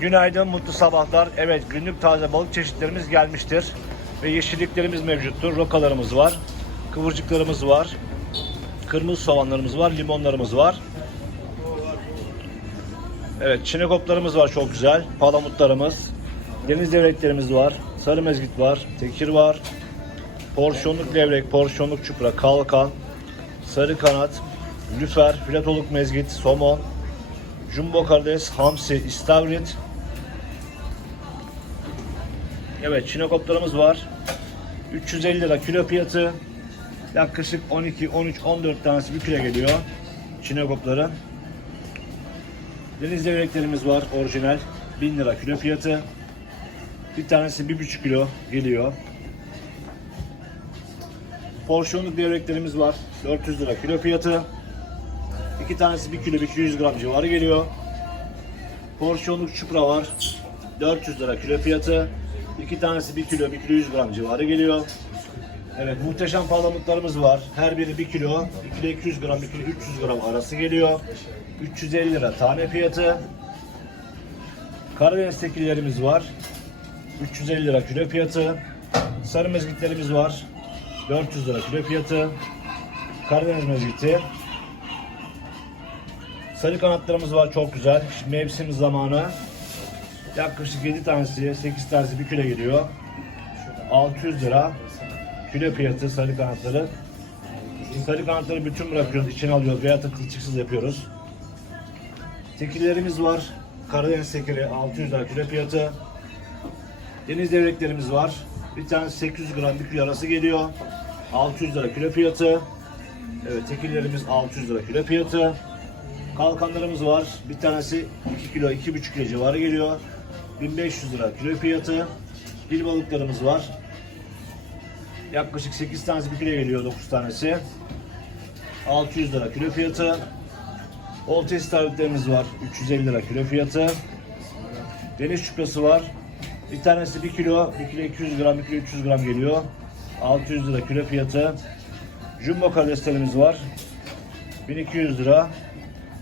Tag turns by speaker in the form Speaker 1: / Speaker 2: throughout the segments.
Speaker 1: Günaydın, mutlu sabahlar. Evet, günlük taze balık çeşitlerimiz gelmiştir. Ve yeşilliklerimiz mevcuttur. Rokalarımız var. Kıvırcıklarımız var. Kırmızı soğanlarımız var. Limonlarımız var. Evet, çinekoplarımız var çok güzel. Palamutlarımız. Deniz levreklerimiz var. Sarı mezgit var. Tekir var. Porsiyonluk levrek, porsiyonluk çupra, kalkan, sarı kanat, lüfer, filetoluk mezgit, somon, jumbo karides, hamsi, istavrit. Evet, çinekoplarımız var. 350 lira kilo fiyatı. Yaklaşık 12, 13, 14 tanesi bir kilo geliyor. Çinekopların. Deniz levreklerimiz var orijinal. 1000 lira kilo fiyatı. Bir tanesi 1,5 kilo geliyor. Porsiyonluk devreklerimiz var. 400 lira kilo fiyatı. İki tanesi 1 kilo 200 gram civarı geliyor. Porsiyonluk çupra var. 400 lira kilo fiyatı. İki tanesi 1 kilo 1 kilo 100 gram civarı geliyor. Evet muhteşem palamutlarımız var. Her biri 1 kilo, 1 kilo 200 gram, 1 kilo 300 gram arası geliyor. 350 lira tane fiyatı. Karadeniz tekillerimiz var. 350 lira kilo fiyatı. Sarı mezgitlerimiz var. 400 lira kilo fiyatı. Karadeniz mezgiti. Sarı kanatlarımız var çok güzel. Şimdi mevsim zamanı. Yaklaşık 7 tanesi, 8 tanesi 1 kilo geliyor. 600 lira kilo fiyatı sarı kanatları. Sarı kanatları bütün bırakıyoruz, içine alıyoruz veya da yapıyoruz. Tekillerimiz var. Karadeniz tekiri 600 lira kilo fiyatı. Deniz devreklerimiz var. Bir tane 800 gram bir kilo arası geliyor. 600 lira kilo fiyatı. Evet tekillerimiz 600 lira kilo fiyatı. Kalkanlarımız var. Bir tanesi 2 kilo 2,5 kilo civarı geliyor. 1500 lira kilo fiyatı. Dil balıklarımız var. Yaklaşık 8 tanesi 1 kilo geliyor 9 tanesi. 600 lira kilo fiyatı. Olta istavritlerimiz var. 350 lira kilo fiyatı. Deniz çuprası var. Bir tanesi 1 kilo, 1 kilo 200 gram, 1 kilo 300 gram geliyor. 600 lira kilo fiyatı. Jumbo karideslerimiz var. 1200 lira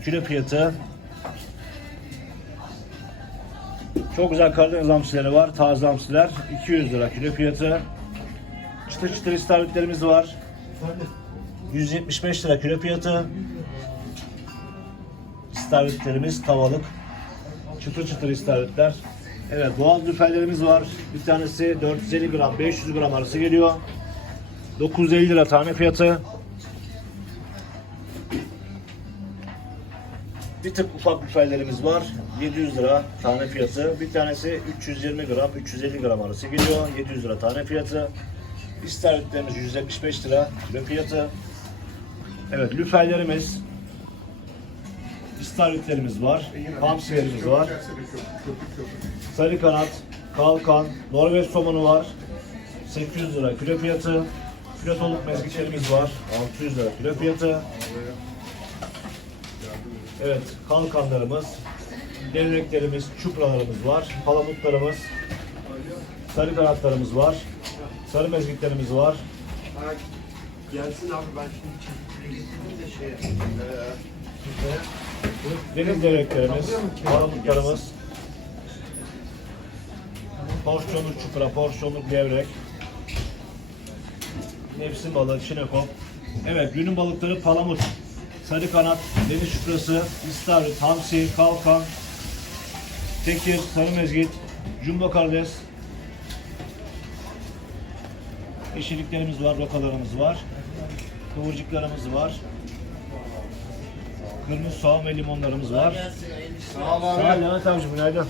Speaker 1: kilo fiyatı. Çok güzel Karadeniz hamsileri var. Taze hamsiler. 200 lira kilo fiyatı. Çıtır çıtır istavritlerimiz var. 175 lira kilo fiyatı. İstavritlerimiz tavalık. Çıtır çıtır istavritler. Evet doğal lüferlerimiz var. Bir tanesi 450 gram 500 gram arası geliyor. 950 lira tane fiyatı. Bir tık ufak lüferlerimiz var. 700 lira tane fiyatı. Bir tanesi 320 gram 350 gram arası geliyor. 700 lira tane fiyatı. İstavritlerimiz 175 lira kilo fiyatı. Evet lüferlerimiz İstavritlerimiz var. Hamsilerimiz var. Sarı kanat, kalkan, Norveç somonu var. 800 lira kilo fiyatı. Filotoluk mezgitlerimiz var. 600 lira kilo fiyatı. Evet, kalkanlarımız, devreklerimiz, çupralarımız var. Palamutlarımız, sarı kanatlarımız var. Sarı mezgitlerimiz var.
Speaker 2: Gelsin abi ben şimdi de şey.
Speaker 1: Deniz devreklerimiz, palamutlarımız, porsiyonluk çupra, porsiyonluk devrek, mevsim balığı, çinekop. Evet, günün balıkları palamut, sarı kanat, deniz çuprası, istavrit, hamsi, kalkan, tekir, sarı mezgit, jumbo karides, yeşilliklerimiz var, rokalarımız var, kıvırcıklarımız var. Kırmızı soğan ve limonlarımız var.
Speaker 2: Sağ ol
Speaker 1: Sağ ol Levent abicim günaydın.